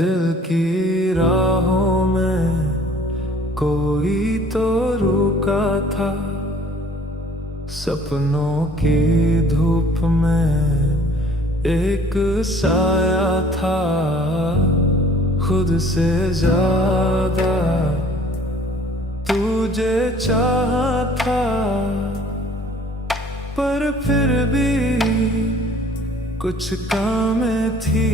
दिल की राहों में कोई तो रुका था, सपनों की धूप में एक साया था। खुद से ज्यादा तुझे चाहा था, पर फिर भी कुछ काम थी।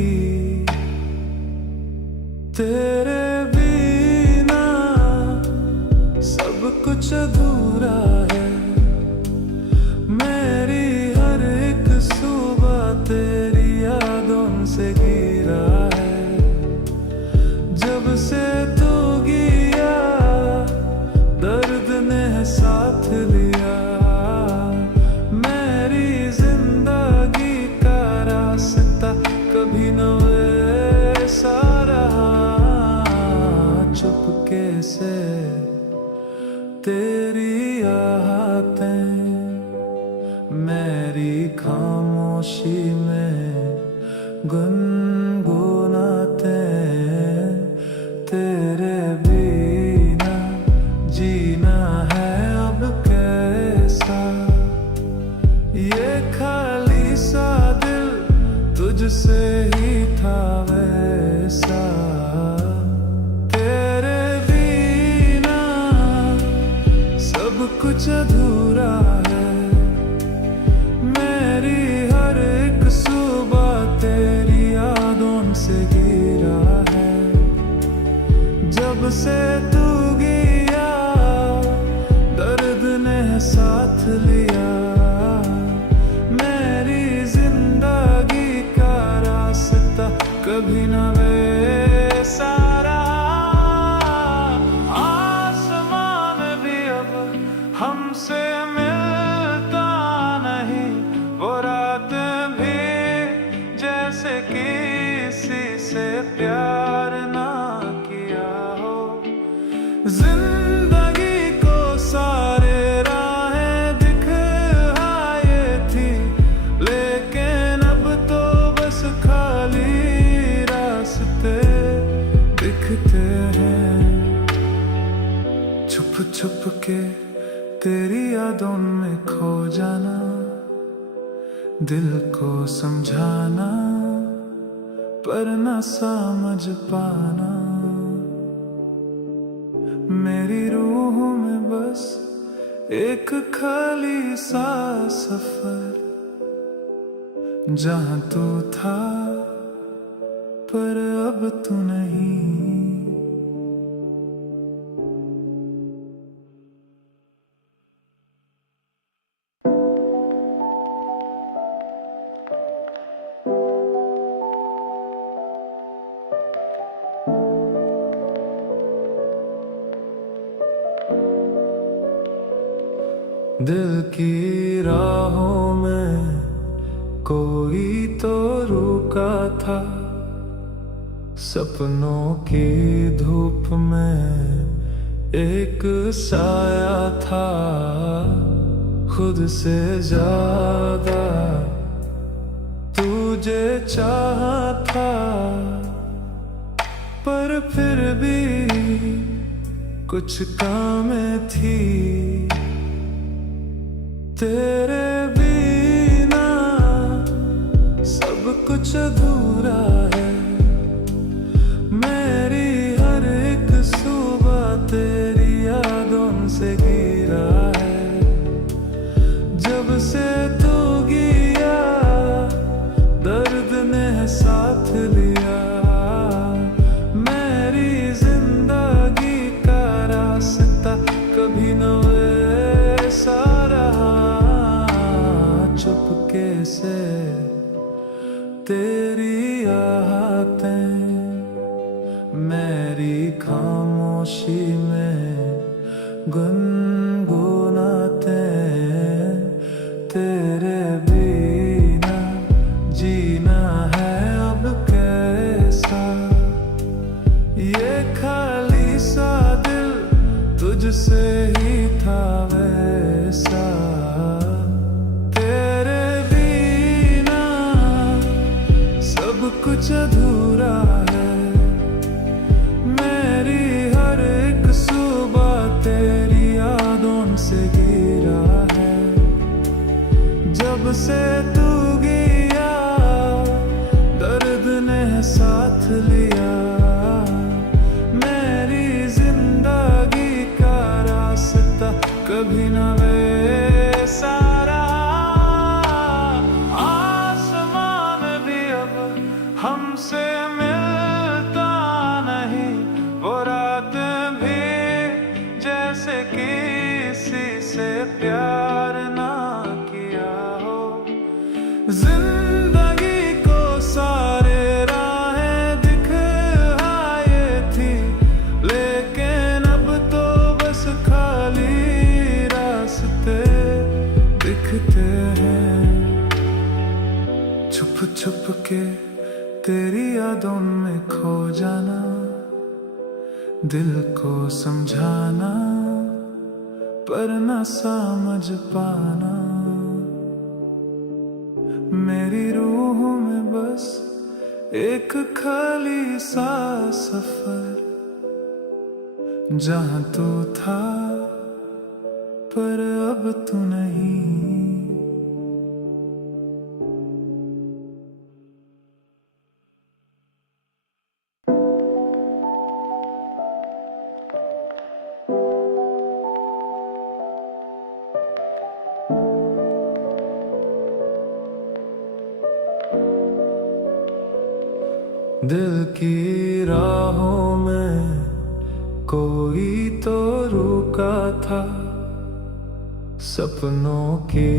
तेरे बिना सब कुछ अधूरा है। मेरी हर एक सुबह तेरी यादों से घिरा है। जब से तू गया दर्द ने साथ लिया। मेरी जिंदगी का रास्ता कभी न वैसा रहा। चुपके से तेरी आहटें मेरी खामोशी में गुनगुनाते। तेरे बिना जीना है अब कैसा। ये खाली सा दिल तुझसे ही था वैसा। तेरे बिना सब कुछ अधूरा है। मेरी हर एक सुबह तेरी यादों से घिरा है। जब से तू गया दर्द ने साथ लिया। मेरी जिंदगी का रास्ता कभी न वैसा रहा। आसमान भी अब हमसे मिलता नहीं। वो रात भी जैसे किसी से प्यार ना किया हो। जिंदगी को सारे राहें दिखाए थी, लेकिन अब तो बस खाली रास्ते दिखते हैं। छुप छुप के तेरी यादों में खो जाना, दिल को समझाना पर न समझ पाना। मेरी रूह में बस एक खाली सा सफर, जहां तू था पर अब तू नहीं। दिल की राहों में कोई तो रुका था, सपनों की धूप में एक साया था। खुद से ज्यादा तुझे चाहा था, पर फिर भी कुछ काम थी। तेरे बिना सब कुछ अधूरा है। मेरी हर एक सुबह तेरी यादों से घिरा है। जब से तू गया दर्द ने साथ लिया। मेरी जिंदगी का रास्ता कभी न वैसा रहा। चुपके से तेरी आहटें मेरी खामोशी में गुनगुनाते। तेरे बिना जीना है अब कैसा। ये खाली सा दिल तुझसे ही था वैसा। तेरे बिना सब कुछ अधूरा है। छुप के तेरी यादों में खो जाना, दिल को समझाना पर न समझ पाना। मेरी रूह में बस एक खाली सा सफर, जहां तू था पर अब तू नहीं। दिल की राहों में कोई तो रुका था, सपनों की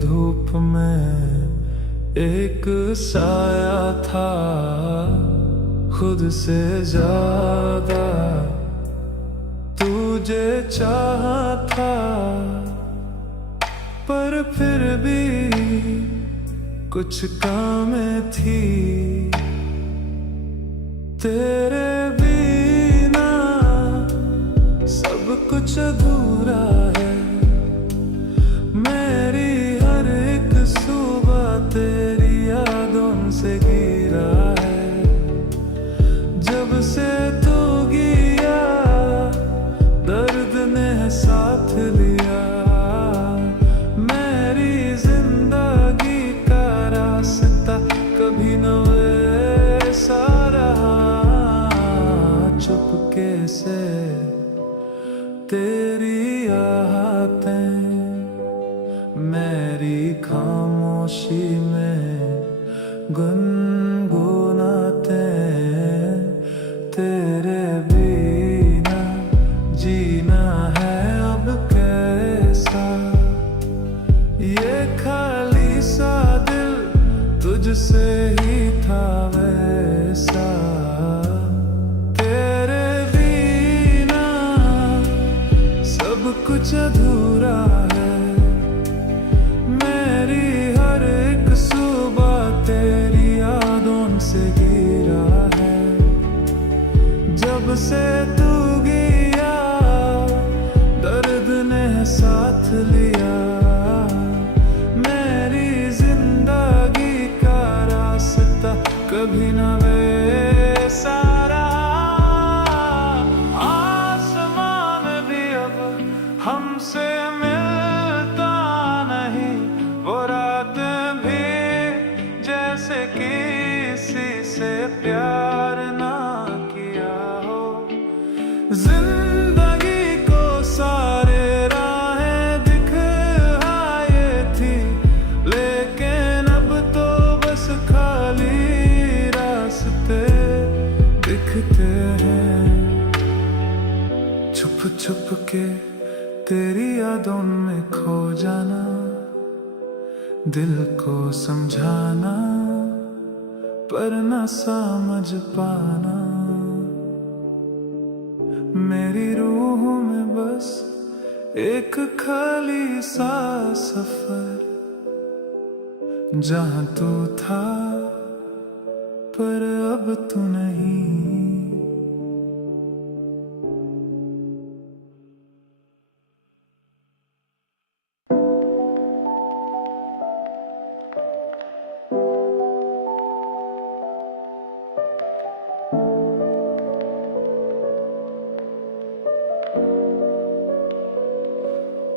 धूप में एक साया था। खुद से ज्यादा तुझे चाहा था, पर फिर भी कुछ कमी थी। तेरे बिना सब कुछ अधूरा है, मेरी हर एक सुबह तेरी यादों से घिरा है। जब से तू गया दर्द ने साथ लिया, मेरी जिंदगी का रास्ता कभी न वैसा रहा। चुपके से तेरी आहटें मेरी खामोशी में गुनगुनाते। तेरे बिना जीना है अब कैसा, ये खाली सा दिल तुझसे ही था वैसा। कुछ अधूरा है, मेरी हर एक सुबह तेरी यादों से घिरा है। जब से तू गया दर्द ने साथ लिया, मेरी जिंदगी का रास्ता कभी न वैसा रहा। हमसे मिलता नहीं, वो रात भी जैसे किसी से प्यार ना किया हो। जिंदगी को सारे राहें दिखाए थी, लेकिन अब तो बस खाली रास्ते दिखते हैं। छुप छुप के तेरी यादों में खो जाना, दिल को समझाना पर न समझ पाना। मेरी रूह में बस एक खाली सा सफर, जहां तू था पर अब तू नहीं।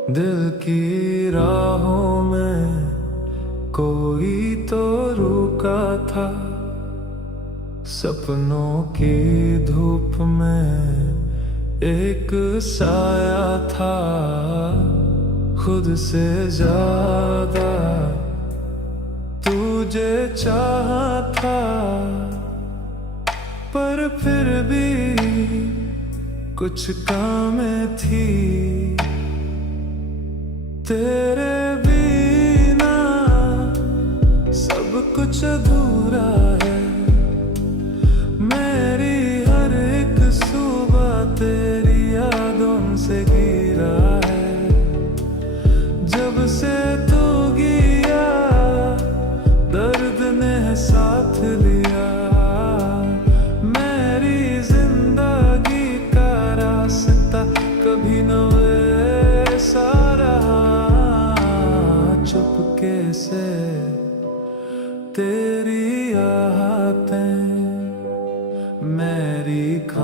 दिल की राहों में कोई तो रुका था, सपनों की धूप में एक साया था। खुद से ज्यादा तुझे चाहा था, पर फिर भी कुछ कमी थी। तेरे बिना सब कुछ अधूरा है, मेरी हर एक सुबह तेरी यादों से घिरा है। जब से तू गया दर्द ने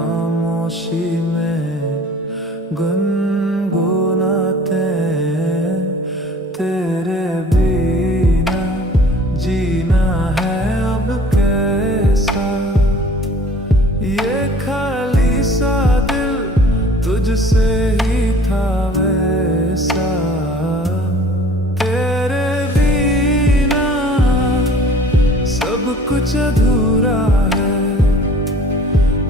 खामोशी में गुनगुनाते हैं, तेरे बिना जीना है अब कैसा। ये खाली सा दिल तुझसे ही था वैसा, तेरे बिना सब कुछ अधूरा है।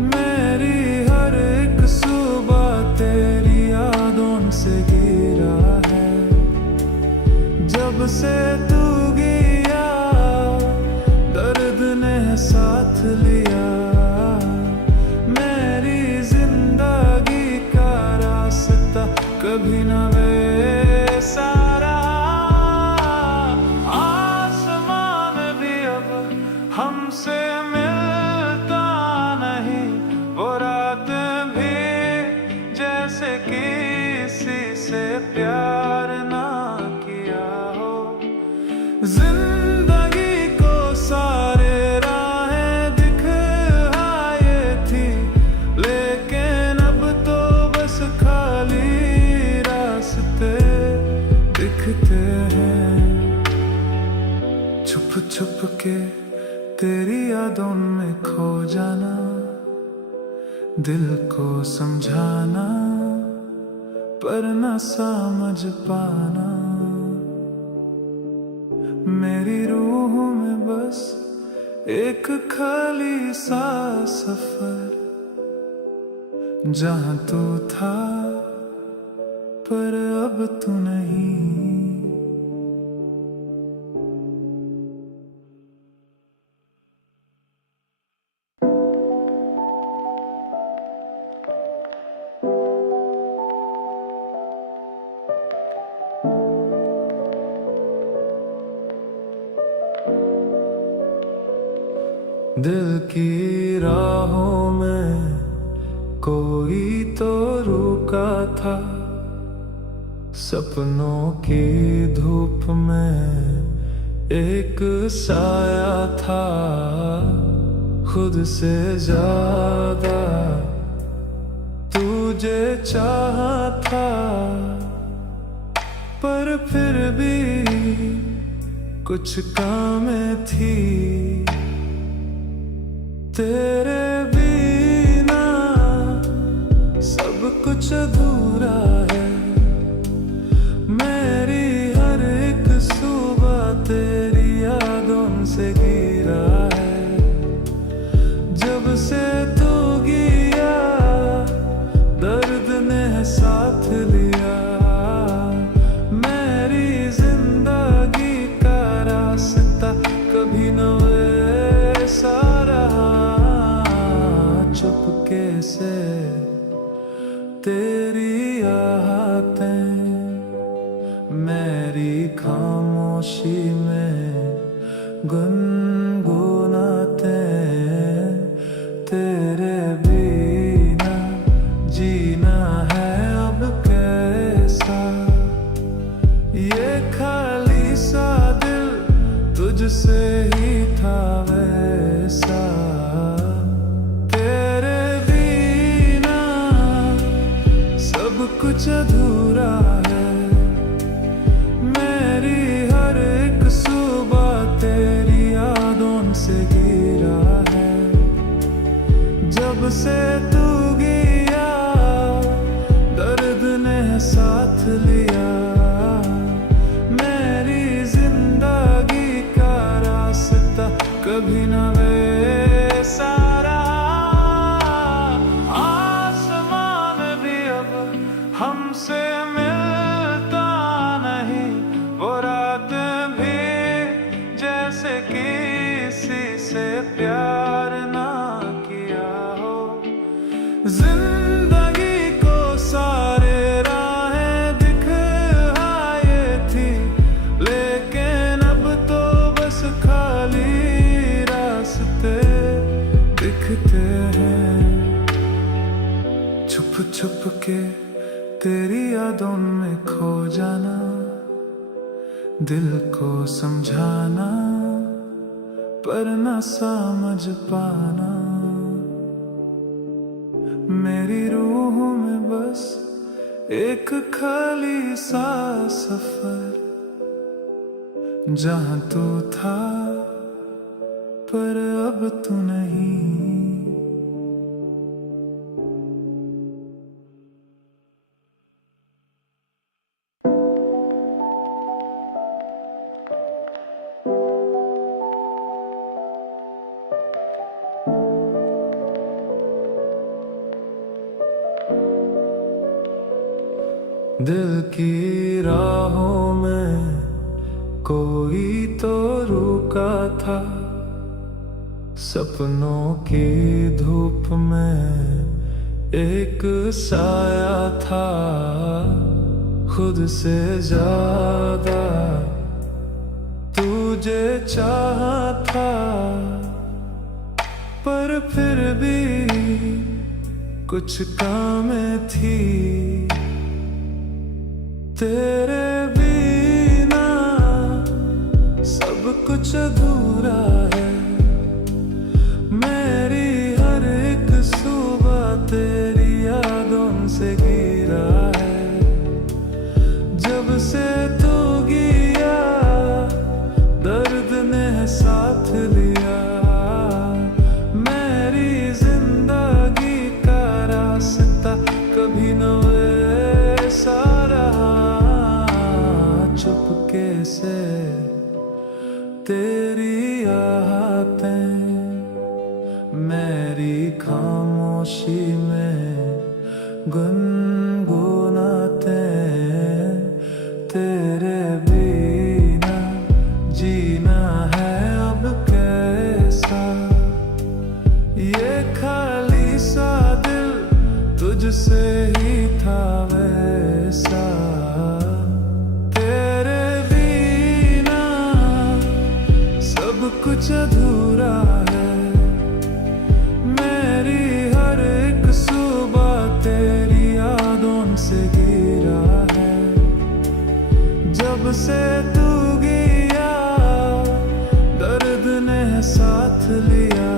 मेरी हर एक सुबह तेरी यादों से घिरा है। जब से तू गया दर्द ने साथ लिया, मेरी जिंदगी का रास्ता कभी न वैसा रहा। आसमान भी अब हमसे मिलता नहीं, वो रात भी जैसे किसी से प्यार ना किया हो। जिंदगी को सारे राहें दिखाए थी, लेकिन अब तो बस खाली रास्ते दिखते हैं। छुप छुप के तेरी यादों में खो जाना, दिल को समझाना पर न समझ पाना। मेरी रूह में बस एक खाली सा सफर, जहां तू था पर अब तू नहीं। दिल की राहों में कोई तो रुका था, सपनों की धूप में एक साया था। खुद से ज्यादा तुझे चाहा था, पर फिर भी कुछ काम थी। तेरे बिना सब कुछ अधूरा है। मेरी हर एक सुबह तेरी यादों से घिरा है। जब से तू गया दर्द ने साथ लिया, मेरी जिंदगी का रास्ता कभी न वैसा रहा। चुपके से तेरी आहटें मेरी खामोशी में गुनगुनाते हैं, तेरे बिना जीना है अब कैसा। ये खाली सा दिल तुझसे ही था वैसा, तेरे बिना सब कुछ अधूरा है। मेरी हर एक सुबह तेरी यादों से घिरा है। जब से तू गया दर्द ने साथ लिया, मेरी जिंदगी का रास्ता कभी न वैसा रहा। आसमान भी अब हमसे मिलता नहीं, वो रात भी जैसे किसी से प्यार ना किया हो। जिंदगी को सारे राहें दिखाए थी, लेकिन अब तो बस खाली रास्ते दिखते हैं। छुप छुप के तेरी यादों में खो जाना, दिल को समझाना पर न समझ पाना। मेरी रूह में बस एक खाली सा सफर, जहां तू था पर अब तू नहीं। दिल की राहों में कोई तो रुका था, सपनों की धूप में एक साया था। खुद से ज्यादा तुझे चाहा था, पर फिर भी कुछ काम थी। तेरे बिना सब कुछ अधूरा है। मेरी हर एक सुबह तेरी यादों से घिरा है। जब से तू गया दर्द ने साथ लिया। मेरी जिंदगी का रास्ता कभी न वैसा रहा। चुपके से तेरी आहटें मेरी खामोशी में गुनगुनाते। तेरे बिना जीना है अब कैसा। ये खाली सा दिल तुझसे ही था वैसा। कुछ अधूरा है। मेरी हर एक सुबह तेरी यादों से घिरा है। जब से तू गया दर्द ने साथ लिया।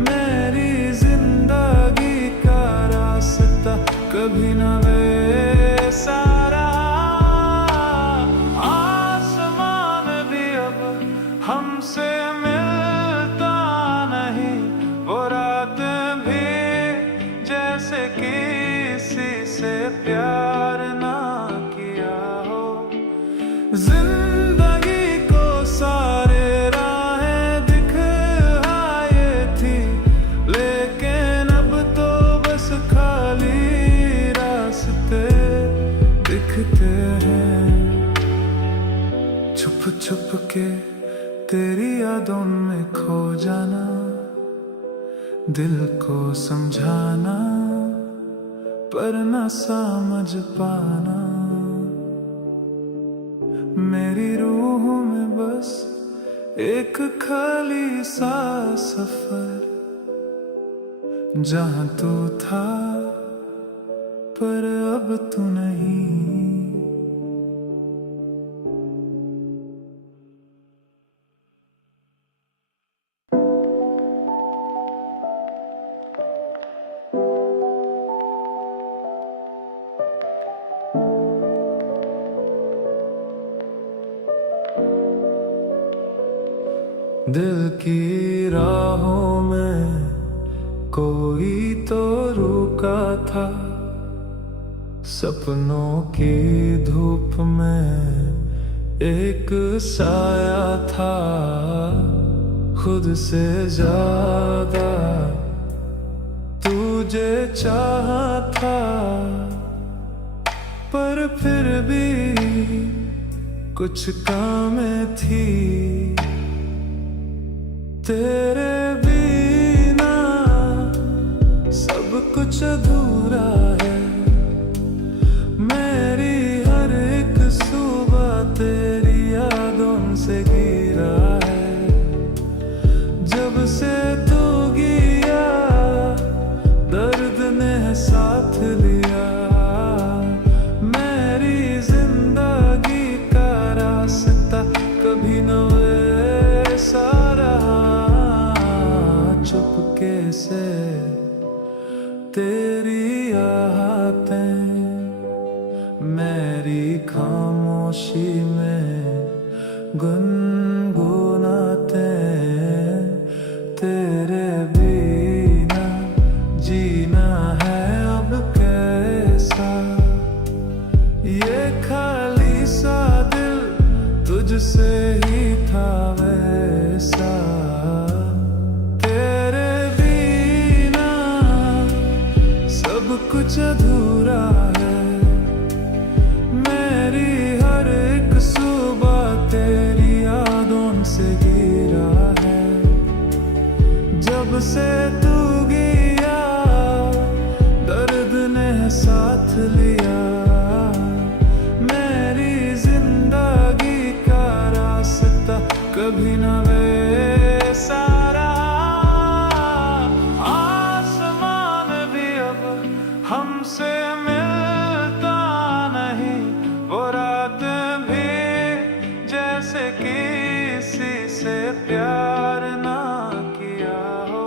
मेरी जिंदगी का रास्ता कभी न वैसा हमसे मिलता नहीं। वो रात भी जैसे किसी से प्यार ना किया हो। जिंदगी को सारे राहें दिखाए थी, लेकिन अब तो बस खाली रास्ते दिखते हैं। छुप छुप के तेरी यादों में खो जाना, दिल को समझाना पर न समझ पाना। मेरी रूह में बस एक खाली सा सफर, जहां तू था पर अब तू नहीं। दिल की राहों में कोई तो रुका था, सपनों की धूप में एक साया था। खुद से ज्यादा तुझे चाहा था, पर फिर भी कुछ काम थी। तेरे बिना सब कुछ अधूरा है। मेरी हर एक सुबह तेरी यादों से घिरा है। जब से तू गया दर्द ने साथ लिया। मेरी जिंदगी का रास्ता कभी न वैसा रहा। चुपके से तेरी आहटें मेरी खामोशी में गुनगुनाते। तेरे बिना जीना है अब कैसा, ये खाली सा दिल तुझसे ही था वैसा। तेरे बिना सब कुछ अधूरा है, मेरी हर एक सुबह तेरी यादों से घिरा है। जब से तू गया दर्द ने साथ लिया, मेरी जिंदगी का रास्ता कभी न वैसा रहा। आसमान भी अब हमसे मिलता नहीं, वो रात भी जैसे किसी से प्यार ना किया हो।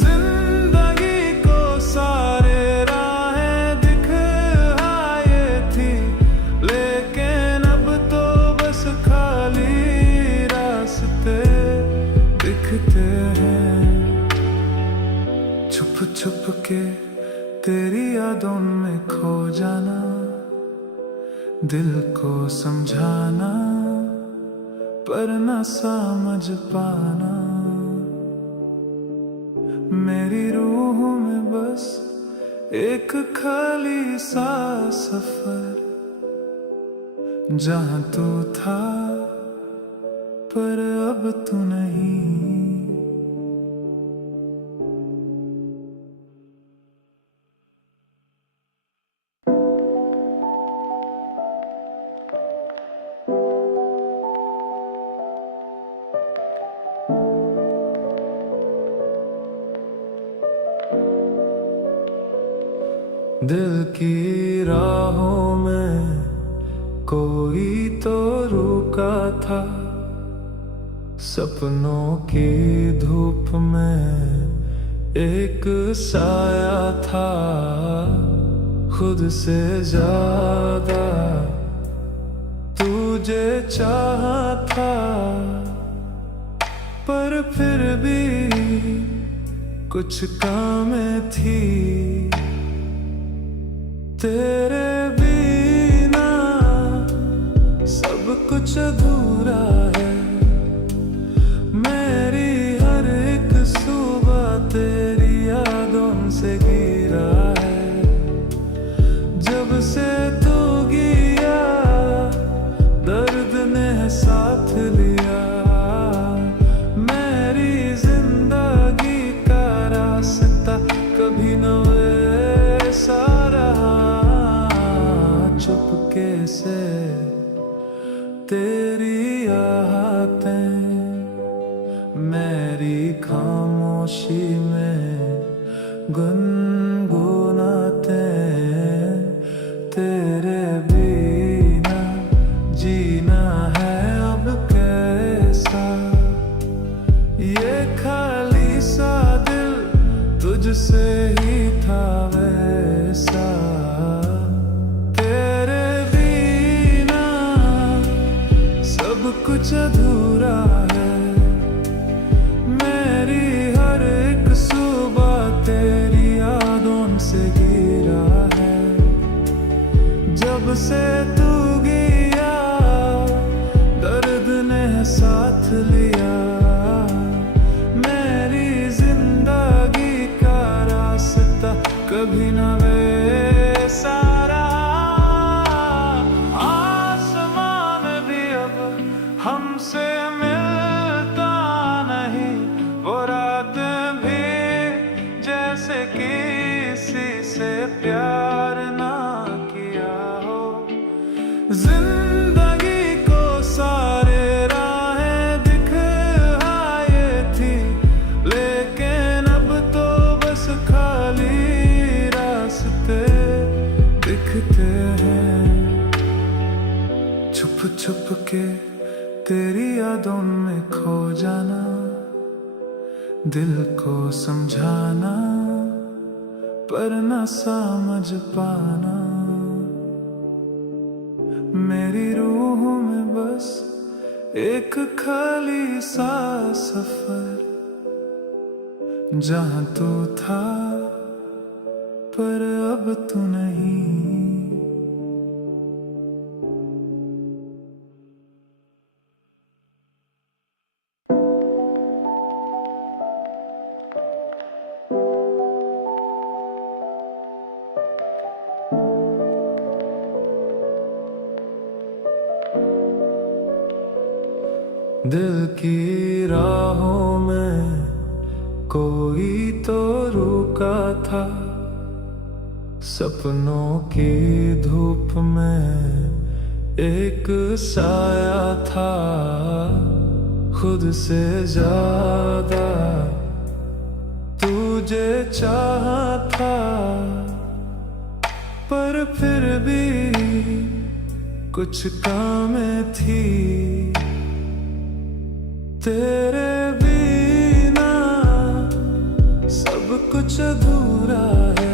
जिंदगी को सारे राहें दिखाए थी, लेकिन अब तो बस खाली रास्ते दिखते हैं। छुप छुप के तेरी यादों में खो जाना, दिल को समझाना पर न समझ पाना। मेरी रूह में बस एक खाली सा सफर, जहां तू था पर अब तू नहीं। दिल की राहों में कोई तो रुका था, सपनों की धूप में एक साया था। खुद से ज्यादा तुझे चाहा था, पर फिर भी कुछ कमी थी। तेरे बिना सब कुछ अधूरा है, मेरी हर एक सुबह तेरी यादों से घिरा है। जब से तू गया दर्द ने साथ लिया, मेरी जिंदगी का रास्ता कभी न वैसा रहा। चुपके से तेरी आहटें मेरी खामोशी में गुनगुनाते। तेरे बिना जीना है अब कैसा, ये खाली सा दिल तुझसे ही था वैसा। कुछ अधूरा है, मेरी हर एक सुबह तेरी यादों से घिरा है। जब से तू गया दर्द ने साथ लिया, मेरी जिंदगी का रास्ता कभी न वैसा रहा। हमसे मिलता नहीं, वो रात भी जैसे किसी से प्यार ना किया हो। जिंदगी को सारे राहें दिखाए थी, लेकिन अब तो बस खाली रास्ते दिखते हैं। छुप छुप के तेरी यादों में खो जाना, दिल को समझाना पर न समझ पाना। मेरी रूह में बस एक खाली सा सफर, जहां तू था पर अब तू नहीं। दिल की राहों में कोई तो रुका था, सपनों की धूप में एक साया था। खुद से ज्यादा तुझे चाहा था, पर फिर भी कुछ कमी थी। तेरे बिना सब कुछ अधूरा है।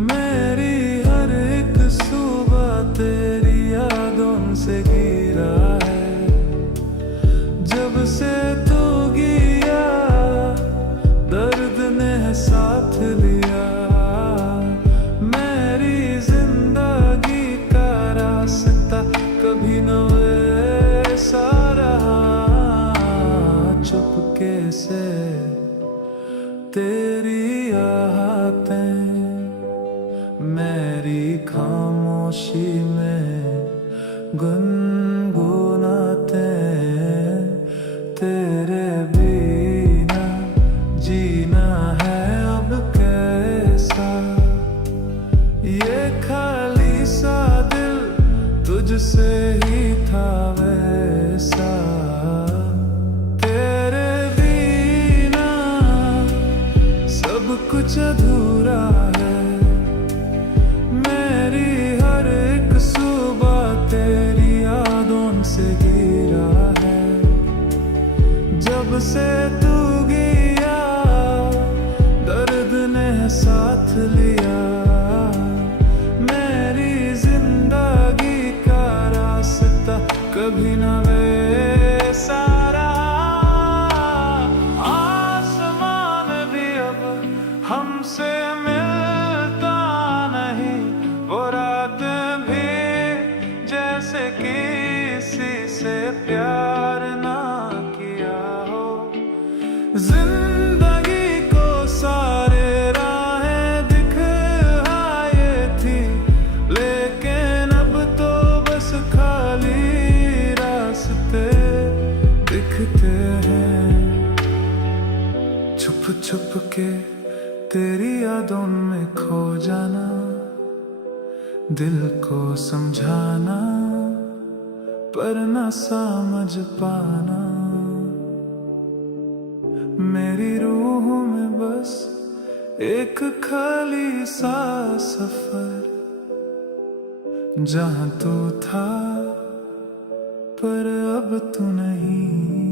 मेरी हर एक सुबह तेरी यादों से घिरा है। जब से तू गया दर्द ने साथ लिया। मेरी जिंदगी का रास्ता कभी न वैसा रहा। चुपके से तेरी आहटें मेरी खामोशी में गुनगुनाते। तेरे बिना जीना है अब कैसा। ये खाली सा दिल तुझसे ही था वैसा। तेरे बिना सब कुछ अधूरा है। मेरी हर एक सुबह तेरी यादों से घिरा है। जब से तू गया दर्द ने साथ लिया। मेरी जिंदगी का रास्ता कभी न वैसा रहा। आसमान भी अब हमसे मिलता नहीं। वो रात भी जैसे किसी से प्यार ना किया हो। जिंदगी को सारे राहें दिखाए थी, लेकिन अब तो बस खाली रास्ते दिखते हैं। छुप छुप के तेरी यादों में खो जाना, दिल को समझाना पर न समझ पाना। मेरी रूह में बस एक खाली सा सफर, जहां तू था पर अब तू नहीं।